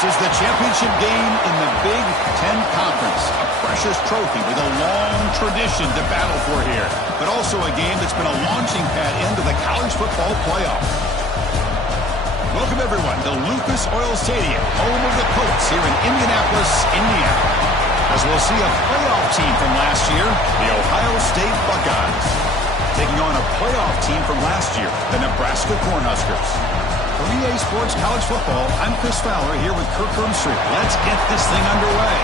is the championship game in the Big Ten Conference. A precious trophy with a long tradition to battle for here, but also a game that's been a launching pad into the college football playoff. Welcome, everyone, to Lucas Oil Stadium, home of the Colts here in Indianapolis, Indiana. As we'll see a playoff team from last year, the Ohio State Buckeyes, taking on a playoff team from last year, the Nebraska Cornhuskers. For EA Sports College Football, I'm Chris Fowler here with Kirk Herbstreit. Let's get this thing underway.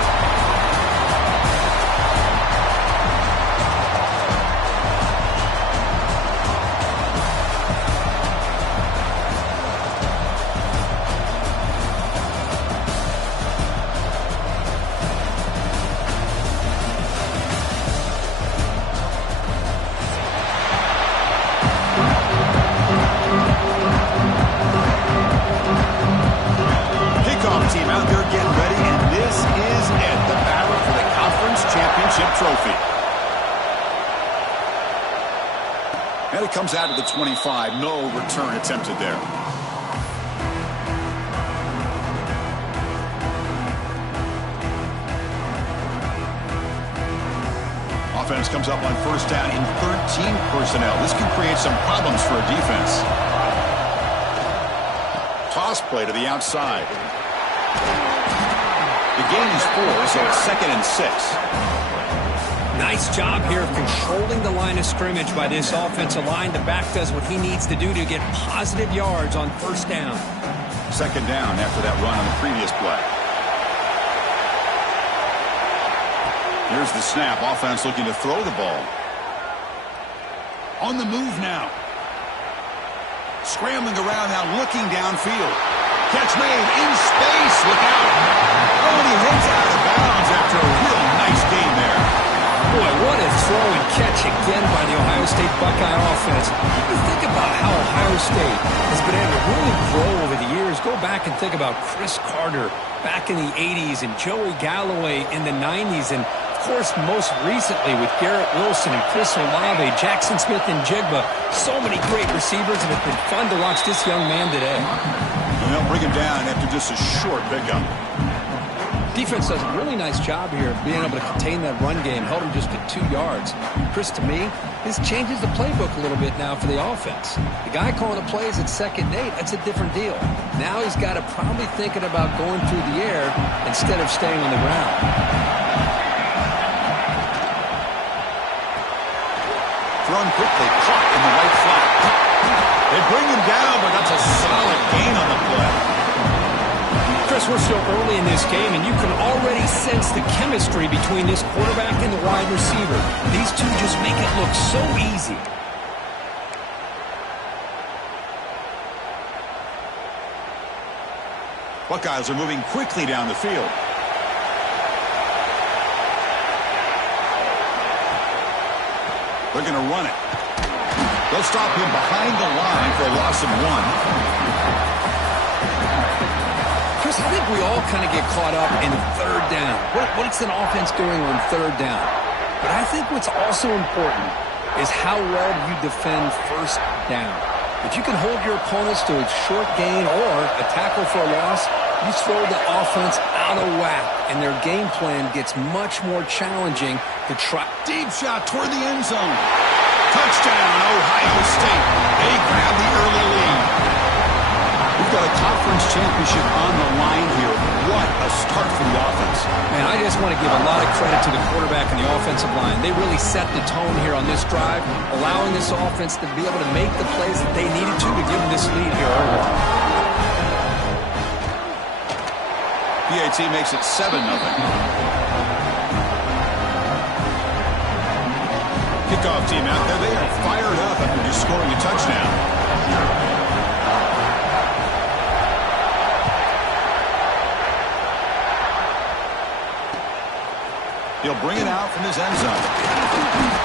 Team out there getting ready, and this is it, the battle for the conference championship trophy. And it comes out of the 25. No return attempted there. Offense comes up on first down in 13 personnel. This can create some problems for a defense. Toss play to the outside. The gain is 4, so it's 2nd and 6. Nice job here of controlling the line of scrimmage by this offensive line. The back does what he needs to do to get positive yards on first down. 2nd down after that run on the previous play. Here's the snap. Offense looking to throw the ball. On the move now. Scrambling around now, looking downfield. Catch made in space. Look out. Oh, and he hits out of bounds after a real nice game there. Boy, what a throw and catch again by the Ohio State Buckeye offense. You think about how Ohio State has been able to really grow over the years. Go back and think about Chris Carter back in the 80s and Joey Galloway in the 90s. And, of course, most recently with Garrett Wilson and Chris Olave, Jackson Smith and Jigba. So many great receivers, and it's been fun to watch this young man today. And they'll bring him down after just a short pickup. Defense does a really nice job here of being able to contain that run game, held him just at 2 yards. Chris, to me, this changes the playbook a little bit now for the offense. The guy calling the plays at 2nd and 8, that's a different deal. Now he's got to probably thinking about going through the air instead of staying on the ground. Thrown quickly, caught in the right flat. They bring him down, but that's a solid gain on the play. Chris, we're still early in this game, and you can already sense the chemistry between this quarterback and the wide receiver. These two just make it look so easy. Buckeyes are moving quickly down the field. They're going to run it. They'll stop him behind the line for a loss of 1. Chris, I think we all kind of get caught up in 3rd down. What's an offense doing on 3rd down? But I think what's also important is how well you defend 1st down. If you can hold your opponents to a short gain or a tackle for a loss, you throw the offense out of whack, and their game plan gets much more challenging to try. Deep shot toward the end zone. Touchdown, Ohio State. They grab the early lead. We've got a conference championship on the line here. What a start for the offense. Man, I just want to give a lot of credit to the quarterback and the offensive line. They really set the tone here on this drive, allowing this offense to be able to make the plays that they needed to give them this lead here early. PAT makes it 7-0. Kickoff team out there. They are fired up after just scoring a touchdown. He'll bring it out from his end zone.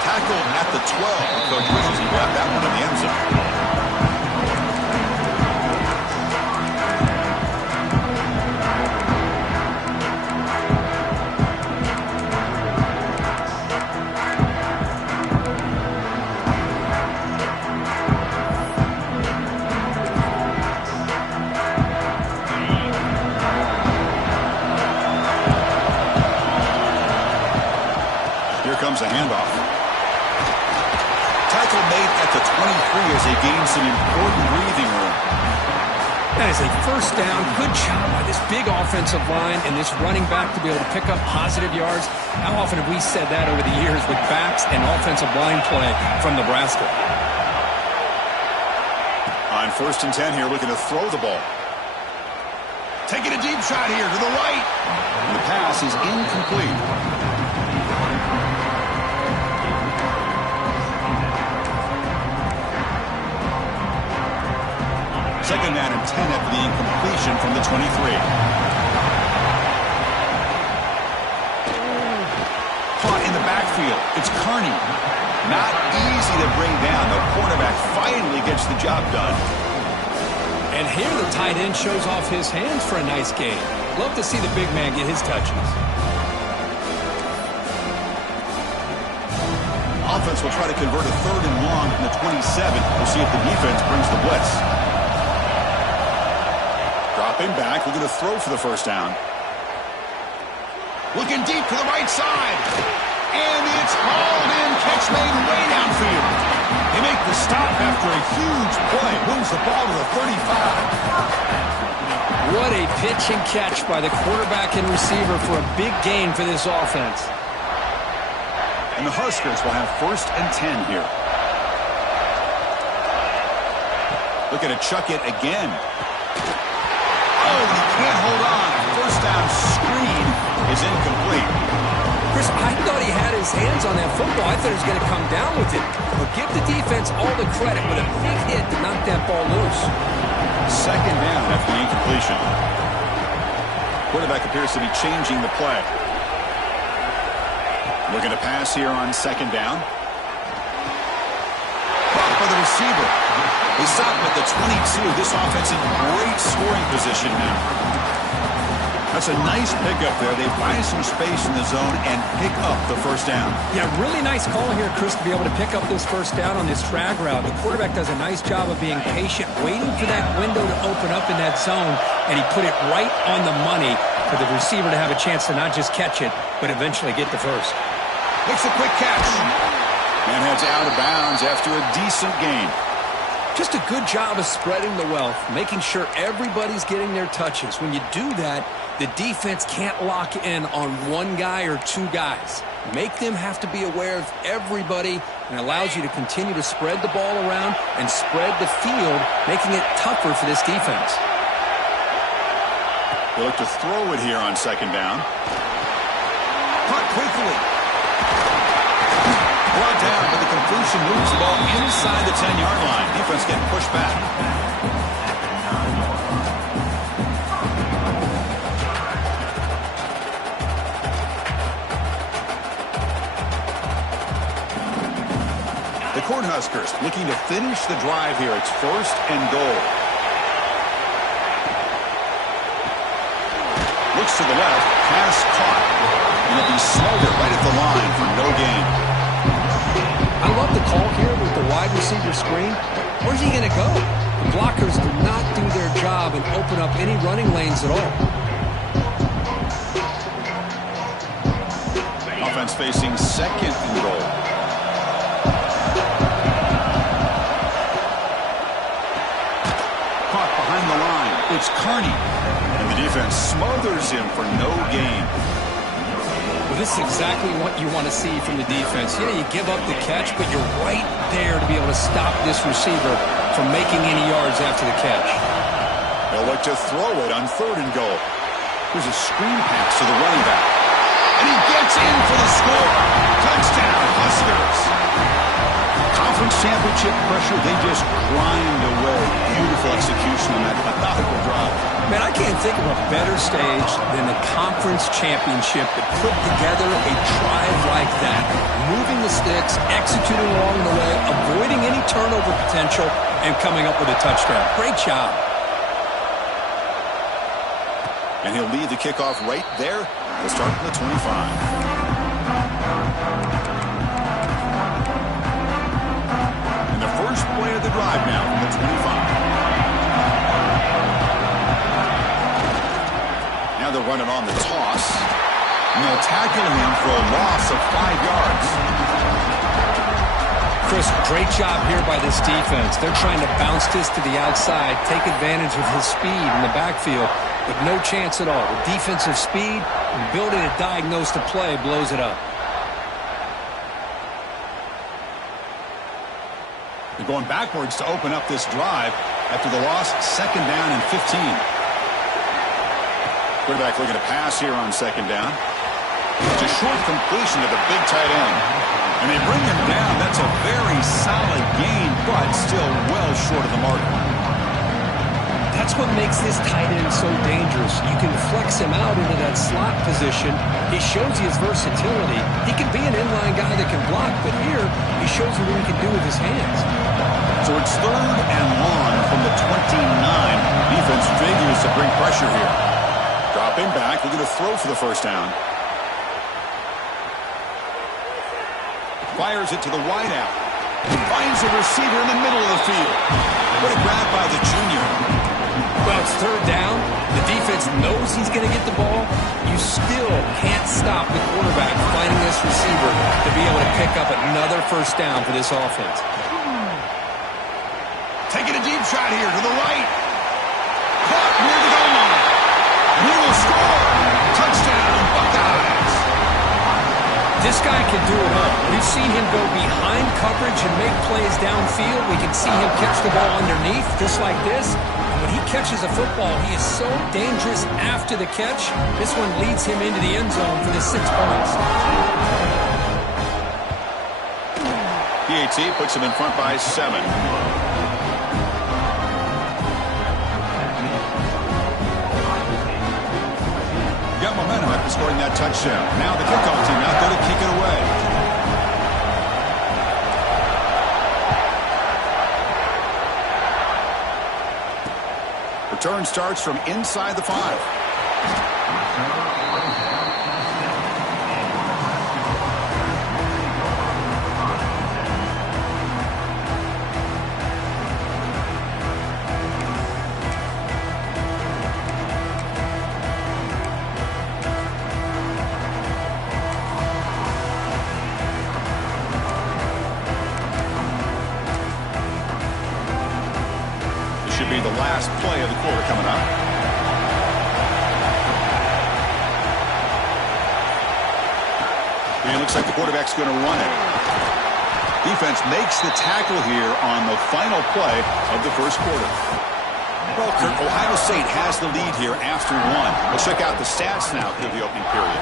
Tackled at the 12. Coach wishes he got that one in the end zone. Here's a handoff. Tackle made at the 23 as they gain some important breathing room. That is a first down. Good job by this big offensive line and this running back to be able to pick up positive yards. How often have we said that over the years with backs and offensive line play from Nebraska? On 1st and 10 here, looking to throw the ball. Taking a deep shot here to the right. And the pass is incomplete. Second down and 10 after the incompletion from the 23. Caught in the backfield. It's Kearney. Not easy to bring down. The cornerback finally gets the job done. And here the tight end shows off his hands for a nice gain. Love to see the big man get his touches. Offense will try to convert a 3rd and long from the 27. We'll see if the defense brings the blitz. Dropping back, looking to throw for the first down. Looking deep to the right side. And it's hauled in. Catch made way downfield. They make the stop after a huge play. Moves the ball to the 35. What a pitch and catch by the quarterback and receiver for a big gain for this offense. And the Huskers will have 1st and 10 here. Looking to chuck it again. Oh, he can't hold on. First down screen is incomplete. Chris, I thought he had his hands on that football. I thought he was going to come down with it. But give the defense all the credit with a big hit to knock that ball loose. Second down after the incompletion. Quarterback appears to be changing the play. Looking to pass here on 2nd down. Blocked by the receiver. They stop him at the 22. This offense in great scoring position now. That's a nice pickup there. They buy some space in the zone and pick up the first down. Yeah, really nice call here, Chris, to be able to pick up this first down on this drag route. The quarterback does a nice job of being patient, waiting for that window to open up in that zone, and he put it right on the money for the receiver to have a chance to not just catch it, but eventually get the first. Makes a quick catch. And heads out of bounds after a decent gain. Just a good job of spreading the wealth, making sure everybody's getting their touches. When you do that, the defense can't lock in on one guy or two guys. Make them have to be aware of everybody, and allows you to continue to spread the ball around and spread the field, making it tougher for this defense. They look to throw it here on 2nd down. Caught quickly. Brought down, but the completion moves the ball inside the 10-yard line. Defense getting pushed back. The Cornhuskers looking to finish the drive here. It's 1st and goal. Looks to the left. Pass caught. And it'll be Smolder right at the line for no gain. I love the call here with the wide receiver screen. Where's he going to go? The blockers do not do their job and open up any running lanes at all. Offense facing 2nd and goal. Caught behind the line. It's Kearney. And the defense smothers him for no gain. Well, this is exactly what you want to see from the defense. You know, you give up the catch, but you're right there to be able to stop this receiver from making any yards after the catch. They'll look to throw it on 3rd and goal. Here's a screen pass to the running back. And he gets in for the score. Touchdown, Huskers. Conference championship pressure, they just grind away. Beautiful execution on that methodical drive. Man, I can't think of a better stage than the conference championship to put together a drive like that. Moving the sticks, executing along the way, avoiding any turnover potential, and coming up with a touchdown. Great job. And he'll lead the kickoff right there. We'll start from the 25. First play of the drive now from the 25. Now they'll run it on the toss. And they'll tackle him for a loss of 5 yards. Chris, great job here by this defense. They're trying to bounce this to the outside, take advantage of his speed in the backfield, but no chance at all. The defensive speed and ability to diagnose the play blows it up. They're going backwards to open up this drive after the loss, 2nd down and 15. Quarterback looking to pass here on 2nd down. It's a short completion to the big tight end. And they bring him down. That's a very solid gain, but still well short of the mark. That's what makes this tight end so dangerous. You can flex him out into that slot position. He shows you his versatility. He can be an inline guy that can block, but here he shows you what he can do with his hands. So it's 3rd and long from the 29. Defense figures to bring pressure here. Dropping back, they're going to throw for the 1st down. Fires it to the wideout. Finds a receiver in the middle of the field. What a grab by the junior. Well, it's 3rd down. The defense knows he's going to get the ball. You still can't stop the quarterback finding this receiver to be able to pick up another 1st down for this offense. Taking a deep shot here to the right. Caught near the goal line. And he will score. Touchdown, Buckeyes. This guy can do it all. We've seen him go behind coverage and make plays downfield. We can see him catch the ball underneath, just like this. And when he catches a football, he is so dangerous after the catch. This one leads him into the end zone for the 6 points. PAT puts him in front by 7. Got momentum after scoring that touchdown. Now the kickoff team out there to kick it away. Return starts from inside the 5. Be the last play of the quarter coming up. And it looks like the quarterback's going to run it. Defense makes the tackle here on the final play of the 1st quarter. Well, Kurt, Ohio State has the lead here after 1. We'll check out the stats now through the opening period.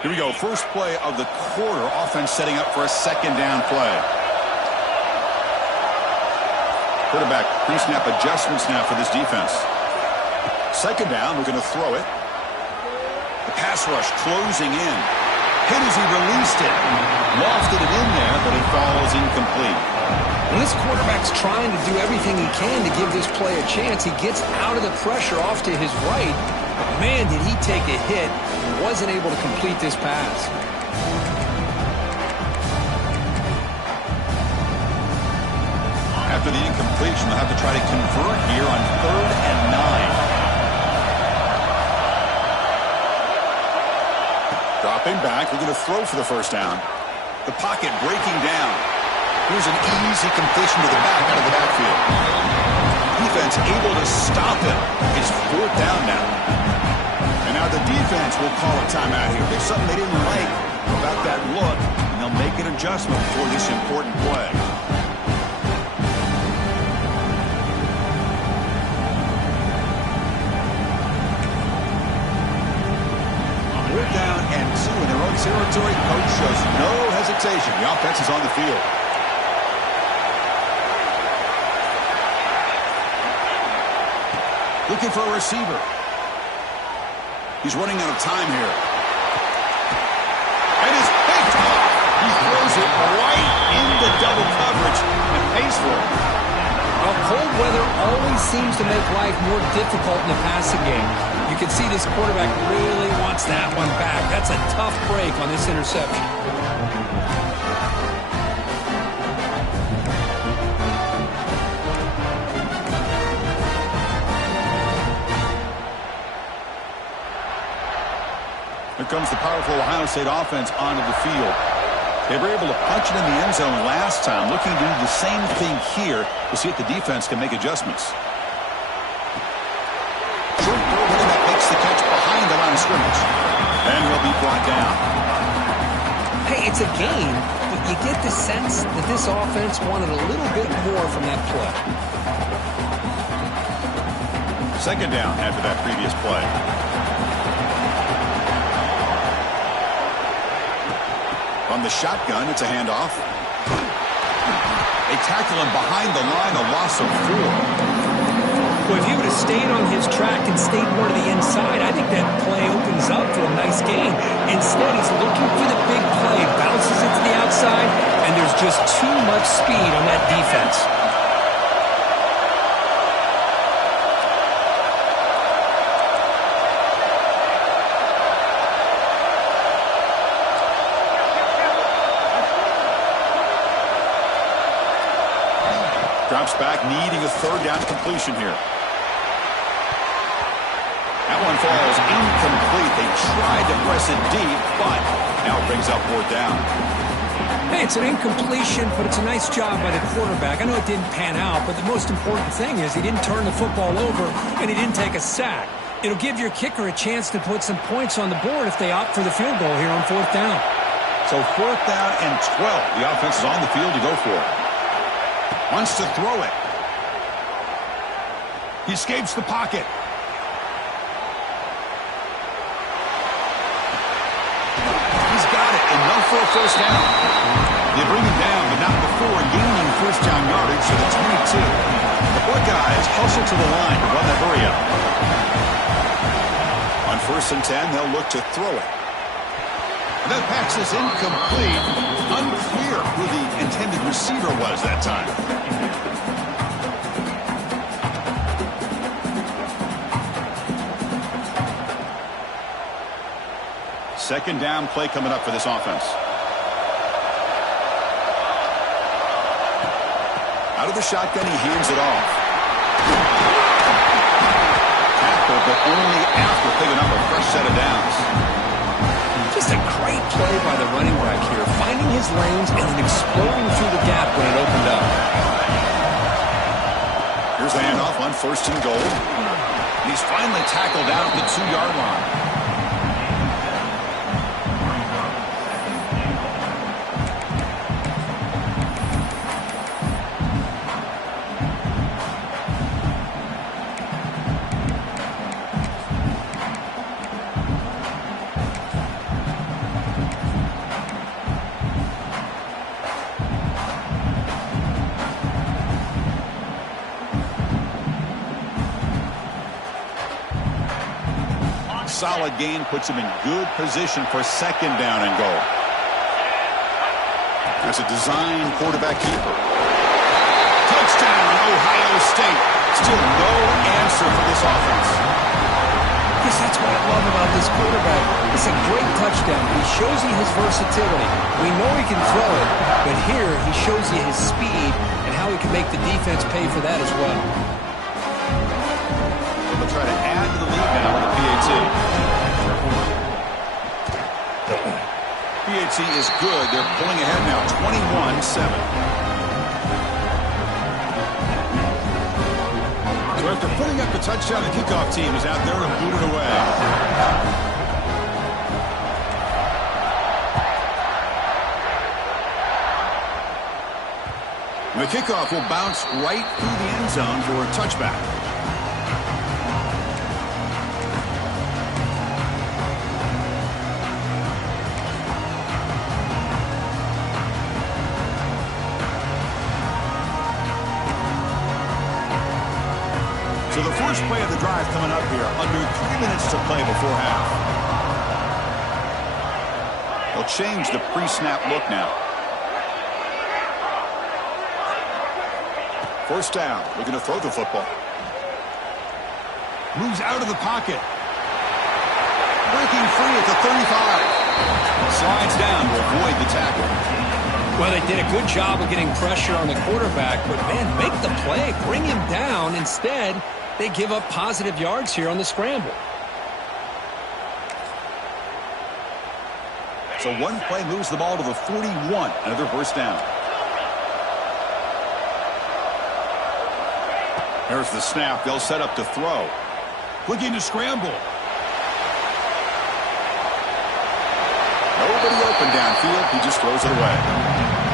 Here we go. First play of the quarter. Offense setting up for a 2nd down play. Quarterback pre-snap adjustments now for this defense. 2nd down. We're going to throw it. The pass rush closing in. Hit as he released it. Lofted it in there, but it falls incomplete. When this quarterback's trying to do everything he can to give this play a chance, he gets out of the pressure off to his right. But man, did he take a hit. Wasn't able to complete this pass. After the incompletion, they'll have to try to convert here on 3rd and 9. Dropping back, we're going to throw for the 1st down. The pocket breaking down. Here's an easy completion to the back out of the backfield. Defense able to stop him. It's 4th down now. And now the defense will call a timeout here. There's something they didn't like about that look, and they'll make an adjustment for this important play. 4th down and 2 in their own territory. Coach shows no hesitation. The offense is on the field. Looking for a receiver. He's running out of time here. And it's picked off. He throws it right into double coverage and pays for it. Well, cold weather always seems to make life more difficult in the passing game. You can see this quarterback really wants that one back. That's a tough break on this interception. Here comes the powerful Ohio State offense onto the field. They were able to punch it in the end zone last time. Looking to do the same thing here. We'll see if the defense can make adjustments. Short throw running back makes the catch behind the line of scrimmage. And he'll be brought down. Hey, it's a game, but you get the sense that this offense wanted a little bit more from that play. Second down after that previous play. On the shotgun, it's a handoff. They tackle him behind the line, a loss of 4. Well, if he would have stayed on his track and stayed more to the inside, I think that play opens up for a nice gain. Instead, he's looking for the big play, bounces it to the outside, and there's just too much speed on that defense. Drops back, needing a third down completion here. That one falls incomplete. They tried to press it deep, but now it brings up 4th down. Hey, it's an incompletion, but it's a nice job by the quarterback. I know it didn't pan out, but the most important thing is he didn't turn the football over and he didn't take a sack. It'll give your kicker a chance to put some points on the board if they opt for the field goal here on 4th down. So 4th down and 12. The offense is on the field to go for it. Wants to throw it. He escapes the pocket. He's got it, enough for a first down. They bring him down, but not before gaining first down yardage to the 22. The Buckeyes hustle to the line to run the hurry up. On 1st and 10, they'll look to throw it. And that pass is incomplete. Unclear who the intended receiver was that time. Second down play coming up for this offense. Out of the shotgun, he hands it off. Tackle, but only after picking up a fresh set of downs. Just a great play by the running back here, finding his lanes and then exploding through the gap when it opened up. Here's the handoff on 1st and goal. And he's finally tackled out at the 2-yard line. Solid gain puts him in good position for 2nd down and goal. That's a design quarterback keeper. Touchdown, Ohio State. Still no answer for this offense. Yes, that's what I love about this quarterback. It's a great touchdown. He shows you his versatility. We know he can throw it, but here he shows you his speed and how he can make the defense pay for that as well. They'll try to add to the lead now with the PAT. PAT is good. They're pulling ahead now, 21-7. So after putting up the touchdown, the kickoff team is out there to boot it away. The kickoff will bounce right through the end zone for a touchback. So the first play of the drive coming up here, under 3 minutes to play before half. They'll change the pre-snap look now. First down. Looking to throw the football. Moves out of the pocket. Breaking free at the 35. Slides down to avoid the tackle. Well, they did a good job of getting pressure on the quarterback, but, man, make the play. Bring him down. Instead, they give up positive yards here on the scramble. So one play moves the ball to the 41. Another first down. There's the snap. They'll set up to throw. Looking to scramble. Nobody open downfield. He just throws it away.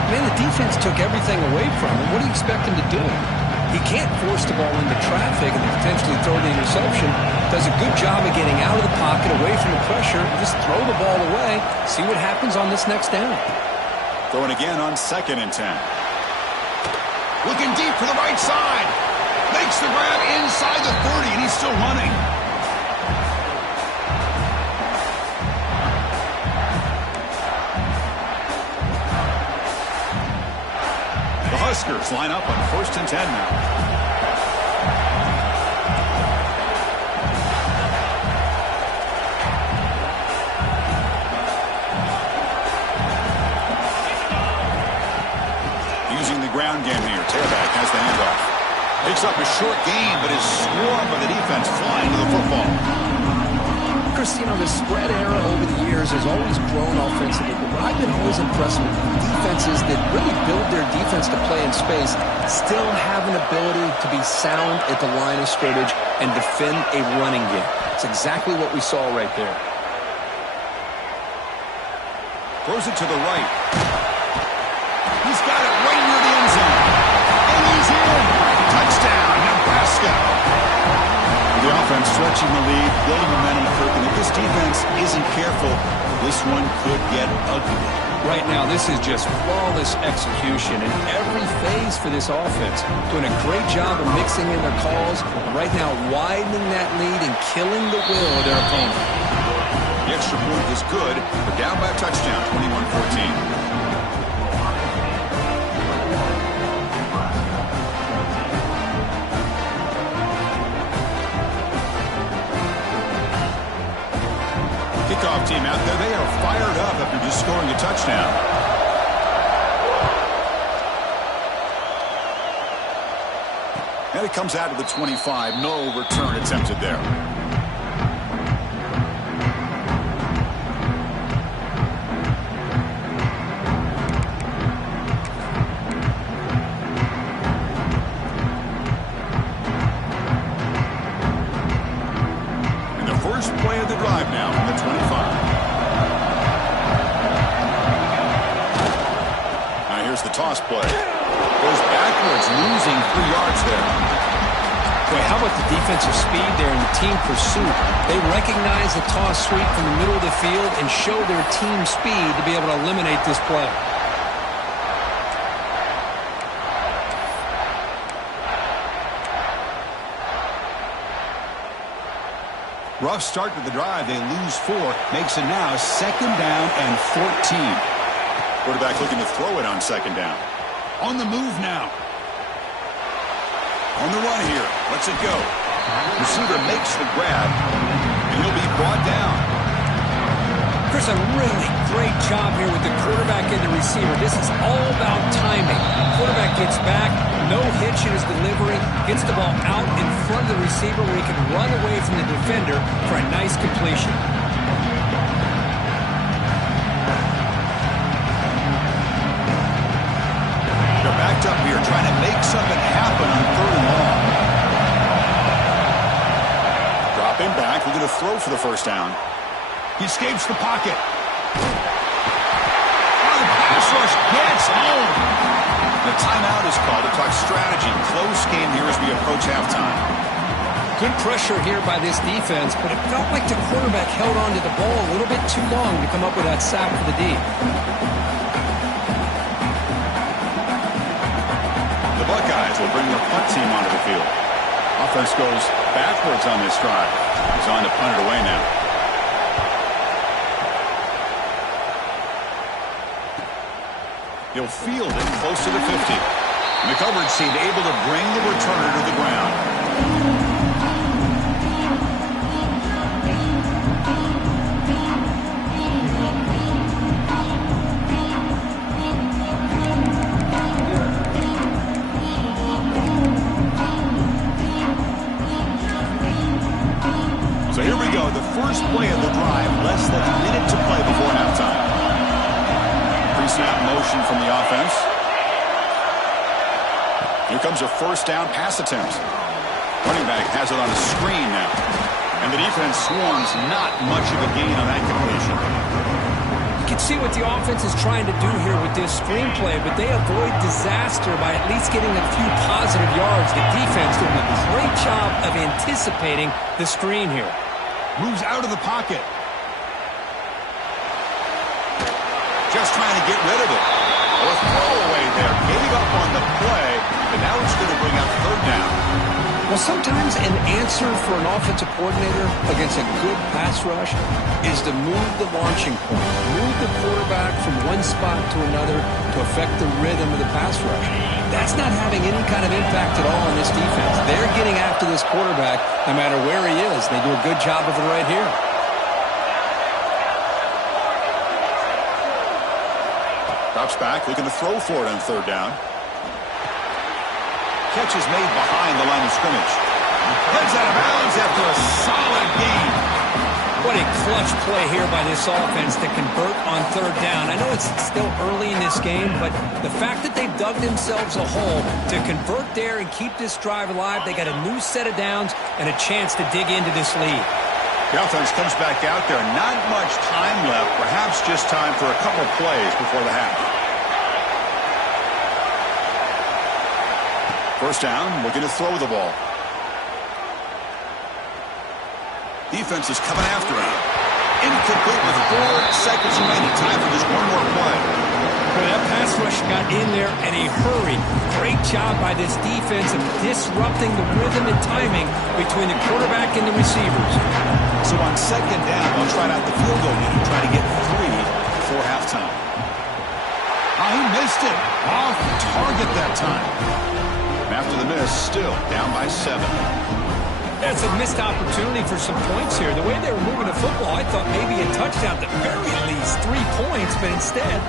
Man, the defense took everything away from him. What do you expect him to do? He can't force the ball into traffic and potentially throw the interception. Does a good job of getting out of the pocket, away from the pressure, and just throw the ball away. See what happens on this next down. Throwing again on 2nd and 10. Looking deep to the right side. Makes the grab inside the 30, and he's still running. The Huskers line up on 1st and 10 now. Using the ground game here. Tailback has the handoff. Picks up a short gain, but is swarmed by the defense flying to the football. Chris, you know, the spread era over the years has always grown offensively, but I've been always impressed with defenses that really build their defense to play in space, still have an ability to be sound at the line of scrimmage and defend a running game. It's exactly what we saw right there. Throws it to the right. He's got it right near the end zone. And he's in. Touchdown, Nebraska. The offense stretching the lead, building momentum, Kirk, and if this defense isn't careful, this one could get ugly. Right now, this is just flawless execution in every phase for this offense. Doing a great job of mixing in their calls. Right now, widening that lead and killing the will of their opponent. The extra point is good, but down by a touchdown, 21-14. Kickoff team out there. They are fired up after just scoring a touchdown. And it comes out to the 25. No return attempted there. First play of the drive now from the 25. Now here's the toss play. Goes backwards, losing 3 yards there. Boy, how about the defensive speed there in the team pursuit? They recognize the toss sweep from the middle of the field and show their team speed to be able to eliminate this play. Rough start to the drive. They lose 4. Makes it now 2nd down and 14. Quarterback looking to throw it on 2nd down. On the move now. On the run here. Lets it go. Receiver makes the grab, and he'll be brought down. Chris, a really great job here with the quarterback and the receiver. This is all about timing. Quarterback gets back, no hitch in his delivery, gets the ball out in front of the receiver where he can run away from the defender for a nice completion. They're backed up here trying to make something happen on 3rd and long. Dropping back, we're going to throw for the first down. He escapes the pocket. Oh, the pass rush gets home. The timeout is called to talk strategy. Close game here as we approach halftime. Good pressure here by this defense, but it felt like the quarterback held on to the ball a little bit too long to come up with that sack for the D. The Buckeyes will bring their punt team onto the field. Offense goes backwards on this drive. He's on to punt it away now. He'll field it close to the 50. And the coverage seemed able to bring the returner to the ground. So here we go, the first play of the drive, less than a minute to play before halftime. Pre-snap motion from the offense. Here comes a first down pass attempt. Running back has it on a screen now. And the defense swarms, not much of a gain on that completion. You can see what the offense is trying to do here with this screenplay, but they avoid disaster by at least getting a few positive yards. The defense doing a great job of anticipating the screen here. Moves out of the pocket. Just trying to get rid of it. A throwaway there. Gave up on the play, and now it's going to bring up third down. Well, sometimes an answer for an offensive coordinator against a good pass rush is to move the launching point, move the quarterback from one spot to another to affect the rhythm of the pass rush. That's not having any kind of impact at all on this defense. They're getting after this quarterback no matter where he is. They do a good job of it right here. Drops back, looking to throw for it on third down. Catch is made behind the line of scrimmage. Heads out of bounds after a solid gain. What a clutch play here by this offense to convert on third down. I know it's still early in this game, but the fact that they've dug themselves a hole to convert there and keep this drive alive, they got a new set of downs and a chance to dig into this lead. The offense comes back out there. Not much time left, perhaps just time for a couple plays before the half. First down, looking to throw the ball. Defense is coming after him. Incomplete with 4 seconds remaining. Time for just one more play. Boy, that pass rush got in there in a hurry. Great job by this defense of disrupting the rhythm and timing between the quarterback and the receivers. So on second down, they'll try out the field goal unit, try to get 3 before halftime. Oh, he missed it. Off target that time. After the miss, still down by 7. That's a missed opportunity for some points here. The way they were moving the football, I thought maybe a touchdown, at the very least 3 points, but instead,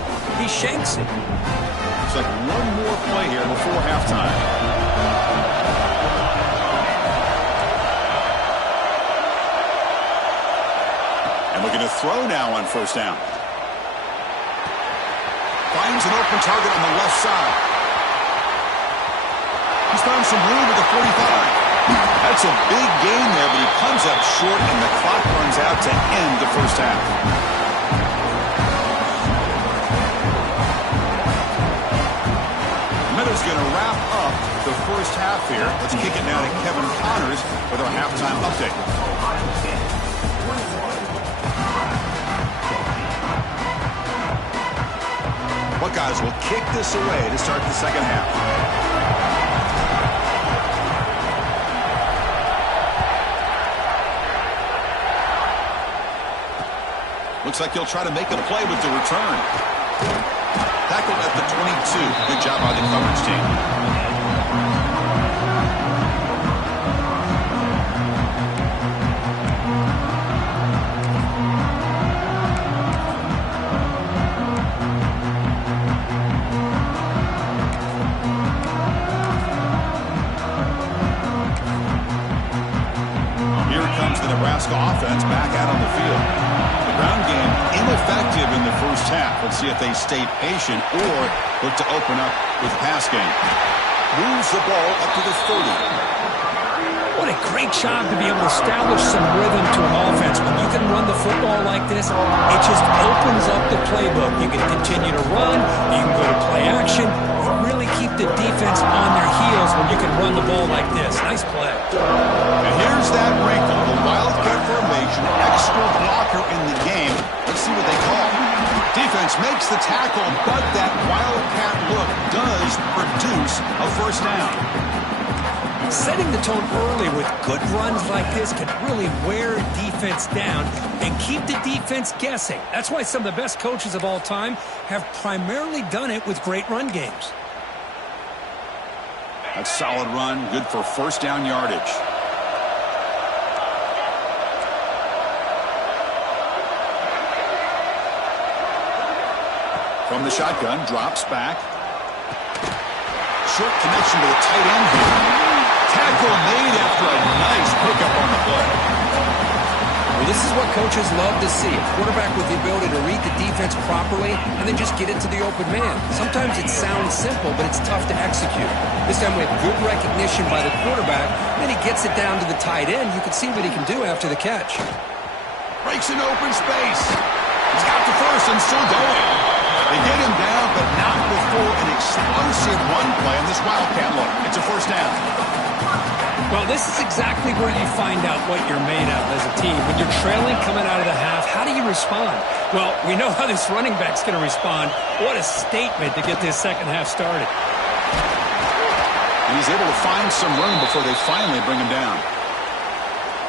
he shanks it. Looks like one more play here before halftime. And looking to throw now on first down. Finds an open target on the left side. He's found some room at the 45. That's a big gain there, but he comes up short, and the clock runs out to end the first half. Meadows going to wrap up the first half here. Let's kick it now to Kevin Connors with our halftime update. Buckeyes will kick this away to start the second half. Looks like he'll try to make a play with the return. Tackled at the 22. Good job by the coverage team. Here comes the Nebraska offense back out on the field. Ground game ineffective in the first half. Let's see if they stay patient or look to open up with pass game. Moves the ball up to the 30. What a great job to be able to establish some rhythm to an offense. When you can run the football like this, it just opens up the playbook. You can continue to run. You can go to play action. You really keep the defense on their heels when you can run the ball like this. Nice play. And here's that wrinkle. The Wildcat formation, extra blocker in the game. Let's see what they call. Defense makes the tackle, but that Wildcat look does produce a first down. Setting the tone early with good runs like this can really wear defense down and keep the defense guessing. That's why some of the best coaches of all time have primarily done it with great run games. A solid run, good for first down yardage. From the shotgun, drops back. Short connection to the tight end here. Tackle made after a nice pickup on the play. Well, this is what coaches love to see. A quarterback with the ability to read the defense properly and then just get it to the open man. Sometimes it sounds simple, but it's tough to execute. This time we have good recognition by the quarterback. Then he gets it down to the tight end. You can see what he can do after the catch. Breaks an open space. He's got the first and still going. They get him down, but not before an explosive run play on this Wildcat look. It's a first down. Well, this is exactly where you find out what you're made of as a team. When you're trailing coming out of the half, how do you respond? Well, we know how this running back's going to respond. What a statement to get this second half started. And he's able to find some room before they finally bring him down.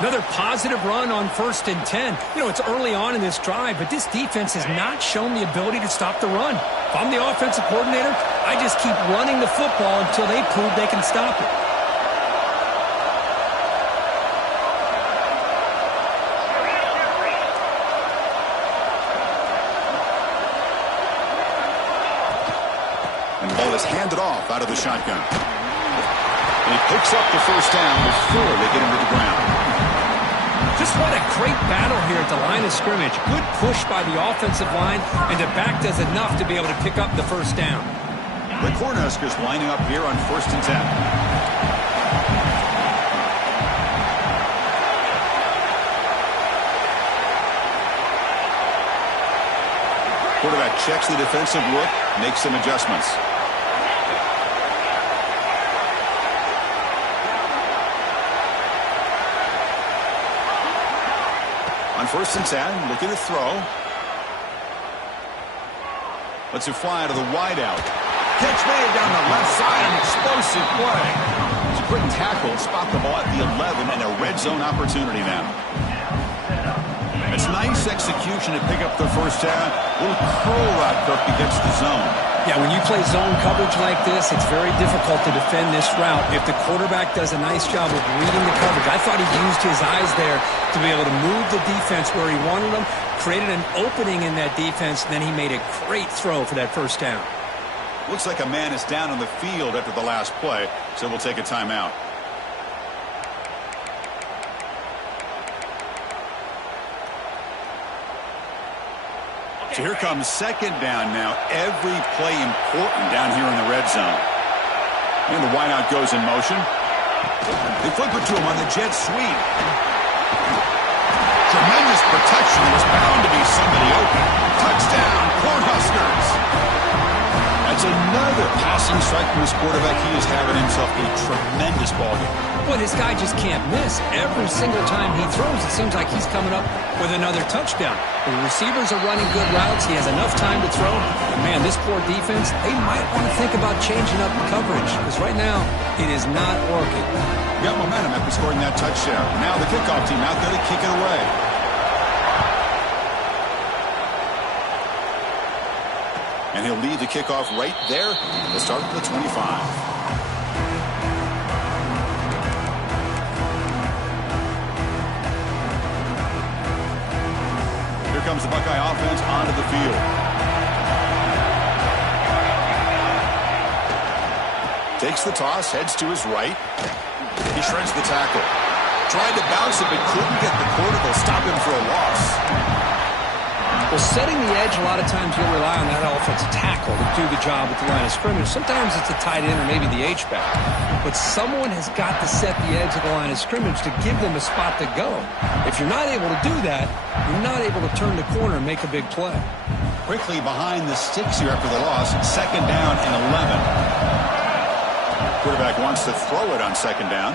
Another positive run on 1st and 10. You know, it's early on in this drive, but this defense has not shown the ability to stop the run. If I'm the offensive coordinator, I just keep running the football until they prove they can stop it. And the ball is handed off out of the shotgun. And he picks up the first down before they get him to the ground. Just what a great battle here at the line of scrimmage. Good push by the offensive line, and the back does enough to be able to pick up the first down. The Cornhuskers lining up here on 1st and 10. Quarterback checks the defensive look, makes some adjustments. On 1st and 10, looking to throw. Lets it fly out of the wideout. Catch made down the left side, an explosive play. It's a quick tackle, spot the ball at the 11, and a red zone opportunity now. It's nice execution to pick up the first down. A little curl route, Kirk, against the zone. Yeah, when you play zone coverage like this, it's very difficult to defend this route if the quarterback does a nice job of reading the coverage. I thought he used his eyes there to be able to move the defense where he wanted them, created an opening in that defense, and then he made a great throw for that first down. Looks like a man is down on the field after the last play, so we'll take a timeout. So here comes second down now. Every play important down here in the red zone. And the wideout goes in motion. They flip it to him on the jet sweep. Tremendous protection. There was bound to be somebody open. Touchdown, Cornhuskers. That's another passing strike from his quarterback. He is having himself a tremendous ballgame. Boy, this guy just can't miss. Every single time he throws, it seems like he's coming up with another touchdown. The receivers are running good routes. He has enough time to throw. And man, this poor defense, they might want to think about changing up the coverage because right now it is not working. Got momentum after scoring that touchdown. Now the kickoff team out there to kick it away. And he'll lead the kickoff right there to start the 25. Here comes the Buckeye offense onto the field. Takes the toss, heads to his right. He shreds the tackle. Tried to bounce it, but couldn't get the quarter. They'll stop him for a loss. Well, setting the edge, a lot of times you'll rely on that offensive tackle to do the job at the line of scrimmage. Sometimes it's a tight end or maybe the H-back. But someone has got to set the edge of the line of scrimmage to give them a spot to go. If you're not able to do that, you're not able to turn the corner and make a big play. Quickly behind the sticks here after the loss. Second down and 11. Quarterback wants to throw it on second down.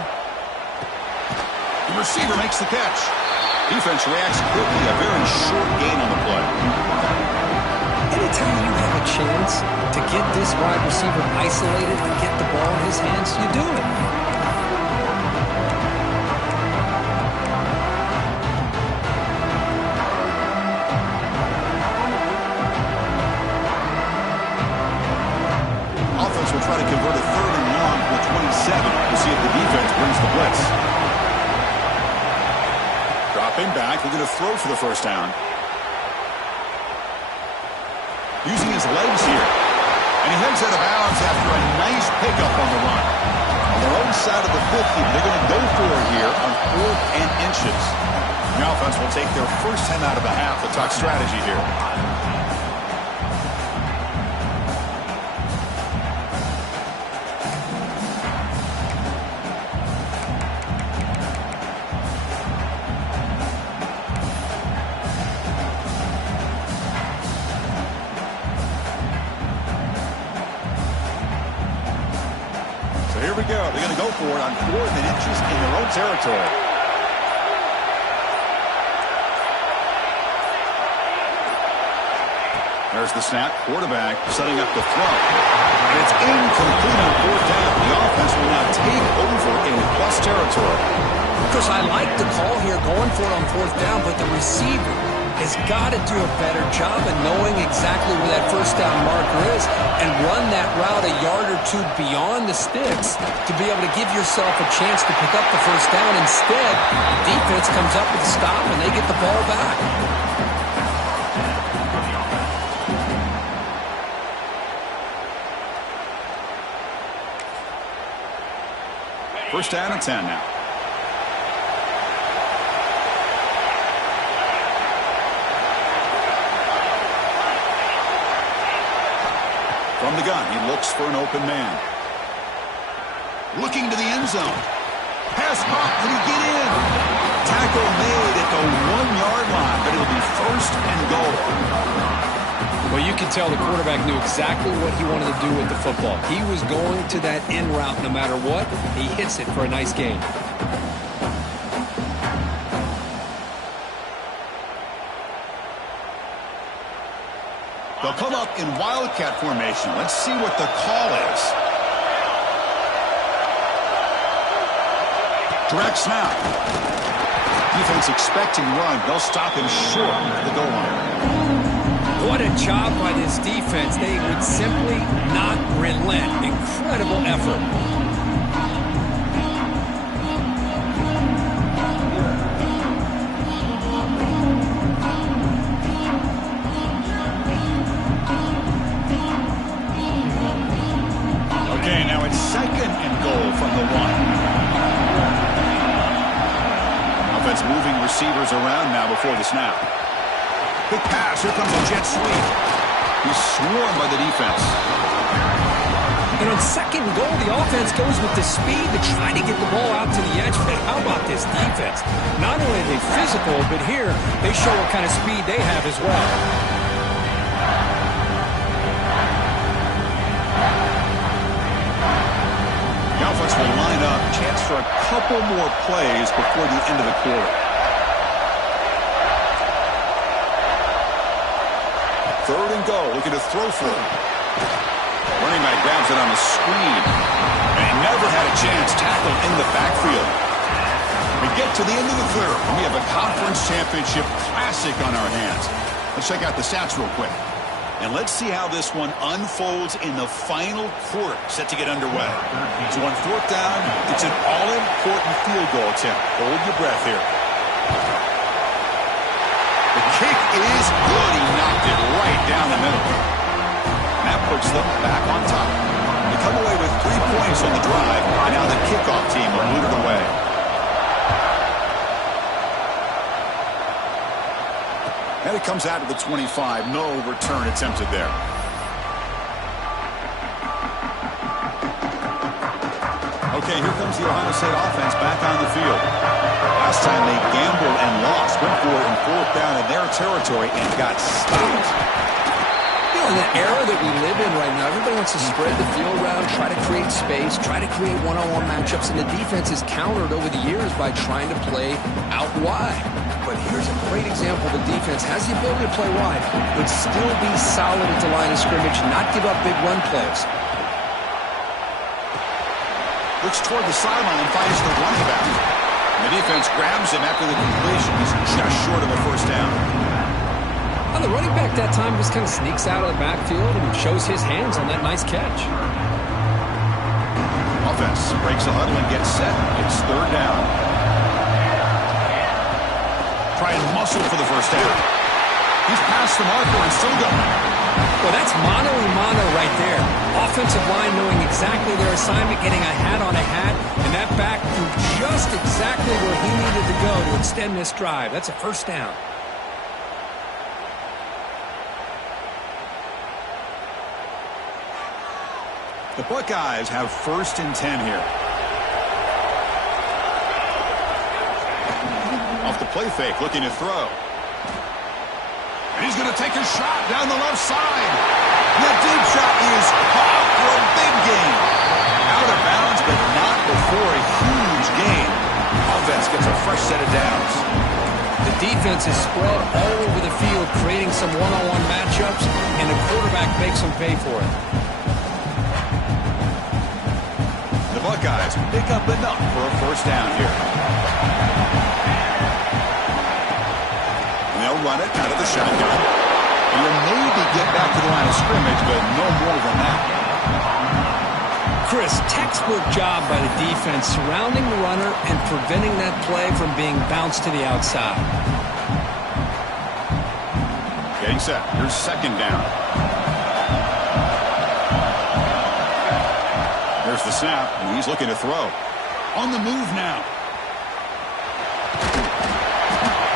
The receiver makes the catch. Defense reacts quickly. A very short gain on the play. Anytime you have a chance to get this wide receiver isolated and get the ball in his hands, you do it. Offense will try to convert a third and long from the 27 Dropping back, looking to throw for the first down. Using his legs here. And he heads out of bounds after a nice pickup on the run. On their own side of the 50, they're going to go for it here on 4th and inches. The offense will take their first 10 out of the half. The talk strategy here. Here we go. They're going to go for it on 4th and inches in their own territory. There's the snap. Quarterback setting up the throw. And it's incomplete on 4th down. The offense will now take over in plus territory. Chris, I like the call here going for it on 4th down, but the receiver has got to do a better job of knowing exactly where that first down marker is and run that route a yard or two beyond the sticks to be able to give yourself a chance to pick up the first down. Instead, the defense comes up with a stop and they get the ball back. First down and 10 now. From the gun, he looks for an open man. Looking to the end zone. Pass caught. Did he get in? Tackle made at the 1-yard line, but it'll be first and goal. Well, you can tell the quarterback knew exactly what he wanted to do with the football. He was going to that end route no matter what. He hits it for a nice gain. They'll come up in wildcat formation. Let's see what the call is. Direct snap. Defense expecting run. They'll stop him short of the goal line. What a job by this defense. They would simply not relent. Incredible effort. Okay, now it's 2nd and goal from the 1. Offense moving receivers around now before the snap. Quick pass. Here comes a jet sweep. He's swarmed by the defense. And on 2nd and goal, the offense goes with the speed to try to get the ball out to the edge. But how about this defense? Not only are they physical, but here they show what kind of speed they have as well. The offense will line up. Chance for a couple more plays before the end of the quarter. 3rd and goal, looking to throw for it. Running back grabs it on the screen. And he never had a chance. Tackled in the backfield. We get to the end of the 3rd, and we have a conference championship classic on our hands. Let's check out the stats real quick. And let's see how this one unfolds in the final quarter, set to get underway. So on 4th down, it's an all-important field goal attempt. Hold your breath here. The kick is good. He knocked it right down the middle. And that puts them back on top. They come away with 3 points on the drive, and now the kickoff team will loot it away. And it comes out to the 25. No return attempted there. Okay, here comes the Ohio State offense back on the field. Last time they gambled and lost. Went for it in 4th down in their territory and got stopped. You know, in the era that we live in right now, everybody wants to spread the field around, try to create space, try to create one-on-one matchups, and the defense is countered over the years by trying to play out wide. But here's a great example. The defense has the ability to play wide, but still be solid at the line of scrimmage, not give up big run plays. Looks toward the sideline and finds the running back. And the defense grabs him after the completion. He's just short of a first down. Well, the running back that time just kind of sneaks out of the backfield and shows his hands on that nice catch. Offense breaks the huddle and gets set. It's 3rd down. Try and muscle for the first down. He's past the marker and still going. Well, that's mano-a-mano right there. Offensive line knowing exactly their assignment, getting a hat on a hat, and that back threw just exactly where he needed to go to extend this drive. That's a first down. The Buckeyes have 1st and 10 here. Off the play fake, looking to throw. And he's going to take a shot down the left side. The deep shot is caught for a big gain. Out of bounds, but not before a huge gain. Offense gets a fresh set of downs. The defense is spread all over the field, creating some one-on-one matchups, and the quarterback makes them pay for it. The Buckeyes pick up enough for a first down here. They'll run it out of the shotgun. You'll maybe get back to the line of scrimmage, but no more than that. Chris, textbook job by the defense surrounding the runner and preventing that play from being bounced to the outside. Getting set. Here's 2nd down. There's the snap, and he's looking to throw. On the move now.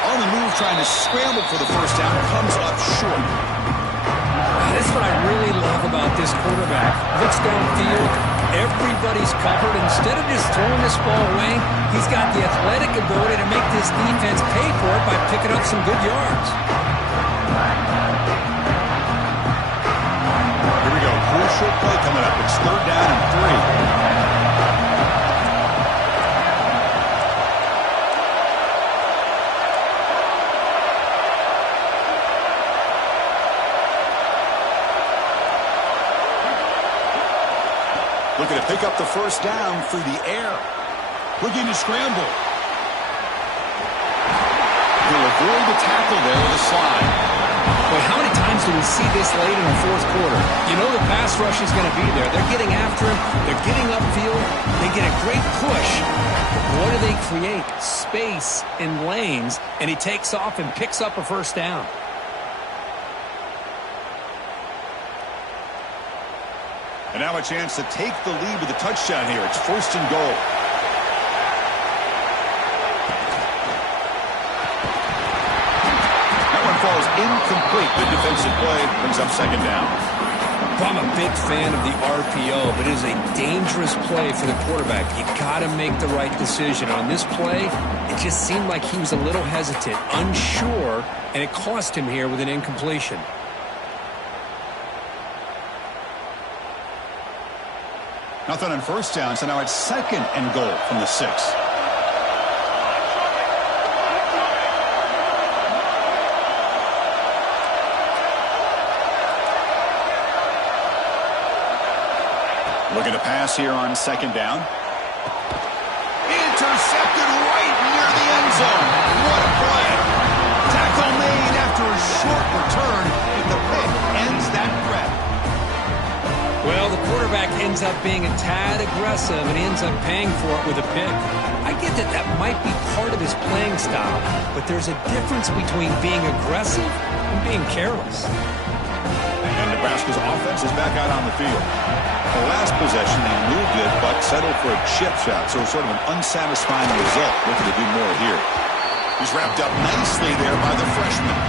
On the move, trying to scramble for the first down, comes up short. That's what I really love about this quarterback. Looks downfield, everybody's covered. Instead of just throwing this ball away, he's got the athletic ability to make this defense pay for it by picking up some good yards. Here we go. Crucial play coming up. It's 3rd down and 3. Looking to pick up the first down through the air. Looking to scramble. He'll avoid the tackle there with a slide. Boy, how many times do we see this late in the 4th quarter? You know the pass rush is going to be there. They're getting after him. They're getting upfield. They get a great push. But what do they create? Space in lanes, and he takes off and picks up a first down. And now a chance to take the lead with a touchdown here. It's 1st and goal. That one falls incomplete. Good defensive play. Brings up 2nd down. I'm a big fan of the RPO, but it is a dangerous play for the quarterback. You got to make the right decision. On this play, it just seemed like he was a little hesitant, unsure, and it cost him here with an incompletion. Nothing on first down, so now it's 2nd and goal from the 6. Looking to pass here on 2nd down. Intercepted right near the end zone. What a play. Tackle made after a short return, and the pick ends that threat. Well, the quarterback ends up being a tad aggressive and ends up paying for it with a pick. I get that that might be part of his playing style, but there's a difference between being aggressive and being careless. And Nebraska's offense is back out on the field. The last possession, they moved it, but settled for a chip shot, so sort of an unsatisfying result. Looking to do more here. He's wrapped up nicely there by the freshman.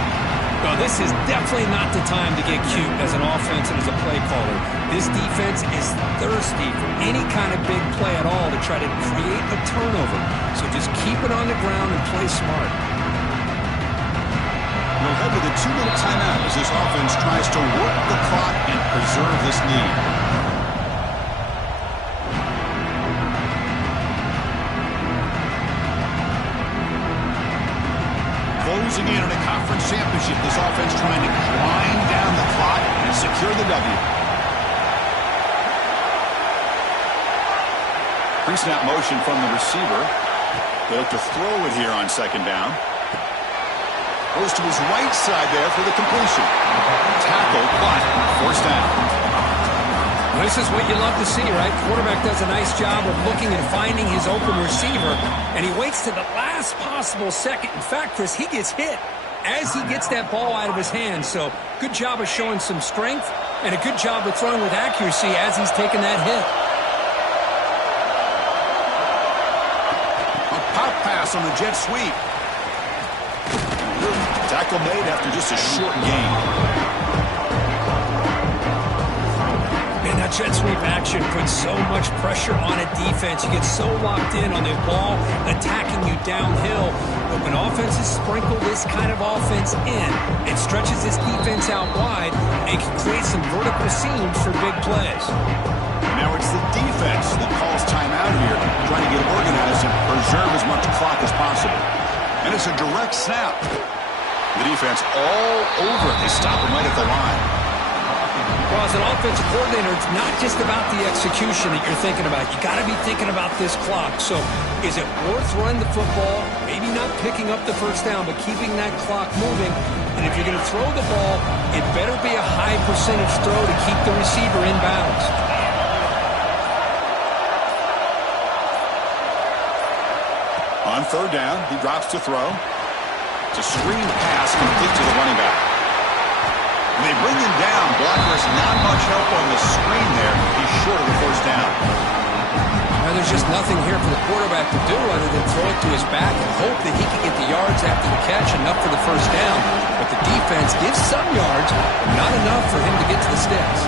Well, this is definitely not the time to get cute as an offense and as a play caller. This defense is thirsty for any kind of big play at all to try to create a turnover. So just keep it on the ground and play smart. We'll head to the 2-minute timeout as this offense tries to work the clock and preserve this lead. Closing in on a conference championship, this offense trying to grind down the clock and secure the W. Pre-snap motion from the receiver. They look to throw it here on 2nd down. Goes to his right side there for the completion. Tackle, but first down. This is what you love to see, right? Quarterback does a nice job of looking and finding his open receiver, and he waits to the last last possible second. In fact, Chris, he gets hit as he gets that ball out of his hands. So good job of showing some strength and a good job of throwing with accuracy as he's taking that hit. A pop pass on the jet sweep. Tackle made after just a short gain. And that jet sweep action puts so much pressure on a defense. You get so locked in on the ball attacking you downhill. But when offenses sprinkle this kind of offense in, it stretches this defense out wide and can create some vertical seams for big plays. Now it's the defense that calls timeout here, trying to get organized and preserve as much clock as possible. And it's a direct snap. The defense all over it. They stop him right at the line. Well, as an offensive coordinator, it's not just about the execution that you're thinking about. You got to be thinking about this clock. So is it worth running the football, maybe not picking up the first down, but keeping that clock moving? And if you're going to throw the ball, it better be a high percentage throw to keep the receiver in bounds. On third down, he drops to throw. It's a screen pass complete to the running back. They bring him down. Blockers not much help on the screen there. He's short of the first down. Now, there's just nothing here for the quarterback to do other than throw it to his back and hope that he can get the yards after the catch, enough for the first down. But the defense gives some yards, but not enough for him to get to the sticks.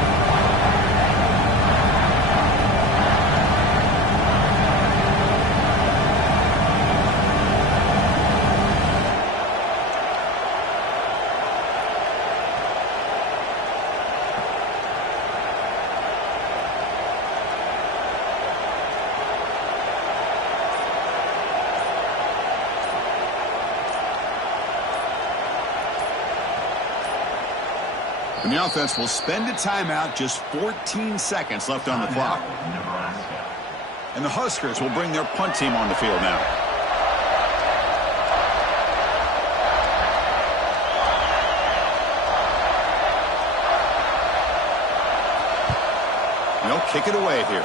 And the offense will spend a timeout, just 14 seconds left on the clock. Nebraska. And the Huskers will bring their punt team on the field now. They'll kick it away here.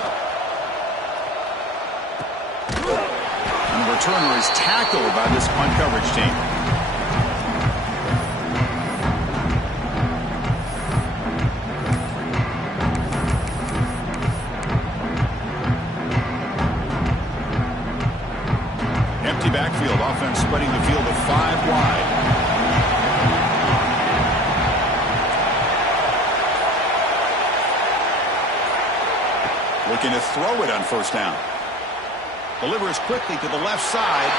And the returner is tackled by this punt coverage team. Backfield offense spreading the field of 5 wide. Looking to throw it on first down. Delivers quickly to the left side.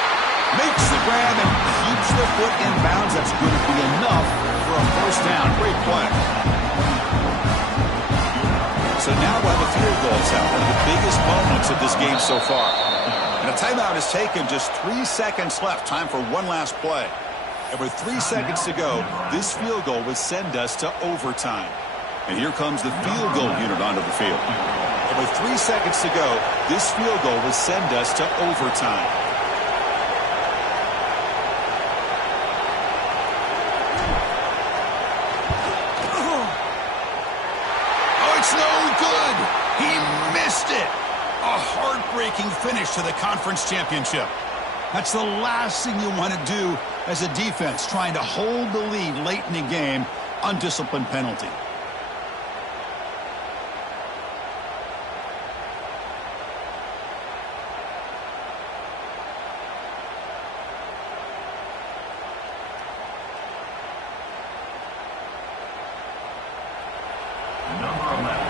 Makes the grab and keeps the foot in bounds. That's going to be enough for a first down. Great play. So now we'll have a field goal sound. One of the biggest moments of this game so far. And a timeout is taken, just 3 seconds left. Time for one last play. And with 3 seconds to go, this field goal would send us to overtime. And here comes the field goal unit onto the field. And with 3 seconds to go, this field goal would send us to overtime. Oh, it's no good. He missed it. A heartbreaking finish to the conference championship. That's the last thing you want to do as a defense, trying to hold the lead late in the game, undisciplined penalty. Number 11.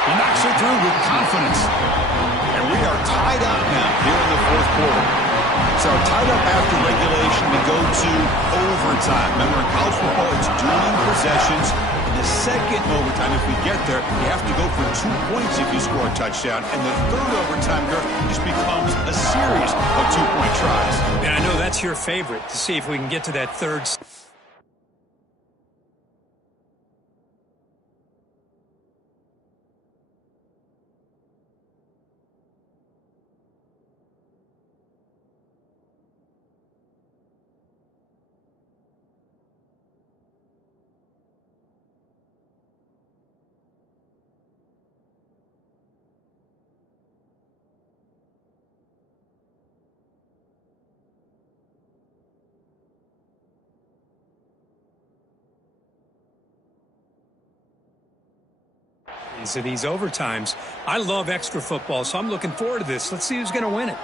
He knocks it through with confidence. And we are tied up now here in the fourth quarter. So tied up after regulation, we go to overtime. Remember, in college football, it's dueling possessions. In the second overtime, if we get there, you have to go for 2 points if you score a touchdown. And the third overtime, just becomes a series of 2-point tries. And I know that's your favorite, to see if we can get to that third. So these overtimes, I love extra football, so I'm looking forward to this. Let's see who's going to win it.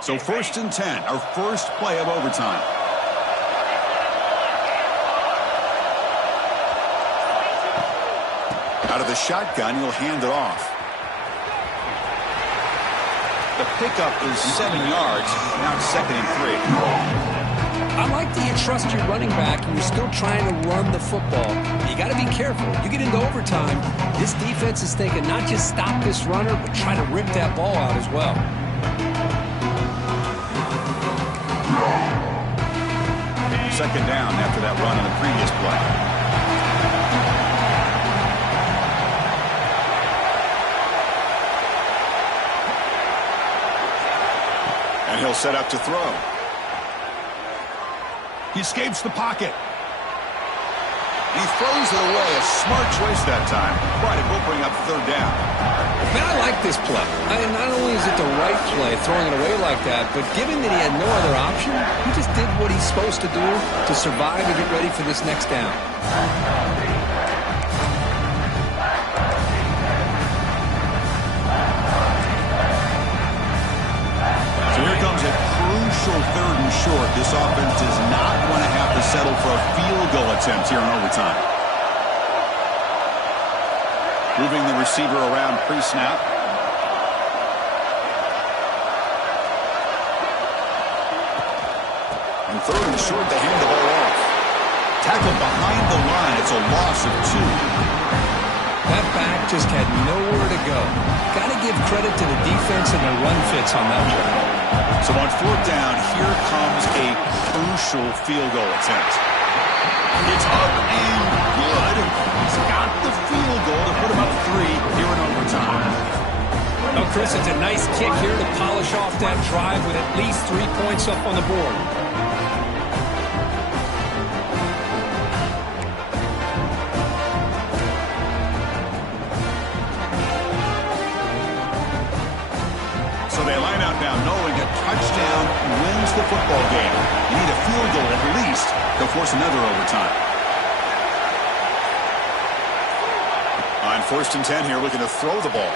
So 1st and 10, our first play of overtime. Out of the shotgun, he'll hand it off. The pickup is 7 yards. Now it's 2nd and 3. I like that you trust your running back and you're still trying to run the football. You got to be careful. You get into overtime, this defense is thinking not just stop this runner, but try to rip that ball out as well. Second down after that run on the previous play. And he'll set up to throw. He escapes the pocket. He throws it away. A smart choice that time. But it will bring up 3rd down. Man, I like this play. Not only is it the right play, throwing it away like that, but given that he had no other option, he just did what he's supposed to do to survive and get ready for this next down. So here comes a crucial 3rd and short. This offense does not want to have to settle for a field goal attempt here in overtime. Moving the receiver around pre-snap. On 3rd and short, they hand the ball off. Tackled behind the line. It's a loss of 2. That back just had nowhere to go. Got to give credit to the defense and the run fits on that play. So on 4th down, here comes a crucial field goal attempt. It's up and good. He's got the field goal to put him up 3 here in overtime. Well, Chris, it's a nice kick here to polish off that drive with at least 3 points up on the board. So they line out now knowing a touchdown wins the football game. You need a field goal at least to force another overtime. On 1st and 10 here, looking to throw the ball.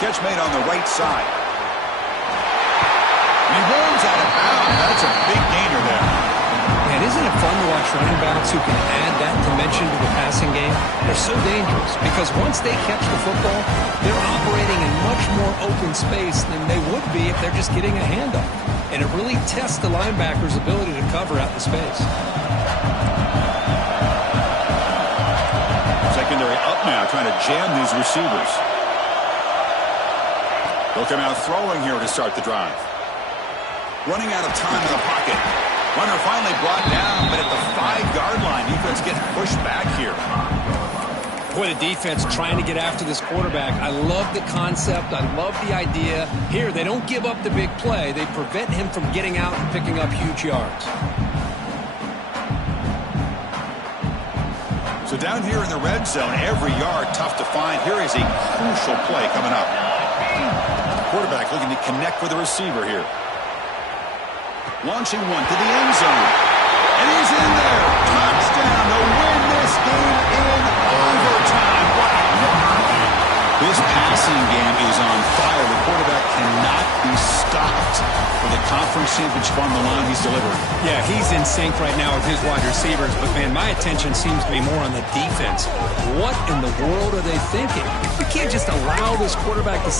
Catch made on the right side. He rolls out of bounds. That's a big gainer there. And isn't it fun to watch running backs who can add that dimension to the passing game? They're so dangerous because once they catch the football, they're operating in much more open space than they would be if they're just getting a handoff. And it really tests the linebacker's ability to cover out the space. Secondary up now, trying to jam these receivers. They'll come out throwing here to start the drive. Running out of time in the pocket. Runner finally brought down, but at the 5-yard line, defense gets pushed back here. Boy, the defense trying to get after this quarterback. I love the concept. I love the idea. Here, they don't give up the big play. They prevent him from getting out and picking up huge yards. So down here in the red zone, every yard tough to find. Here is a crucial play coming up. The quarterback looking to connect with the receiver here. Launching one to the end zone. And he's in there. Touchdown to win this game in overtime. Wow. This passing game is on fire. The quarterback cannot be stopped. With a conference championship on the line, he's delivered. Yeah, he's in sync right now with his wide receivers. But, man, my attention seems to be more on the defense. What in the world are they thinking? We can't just allow this quarterback to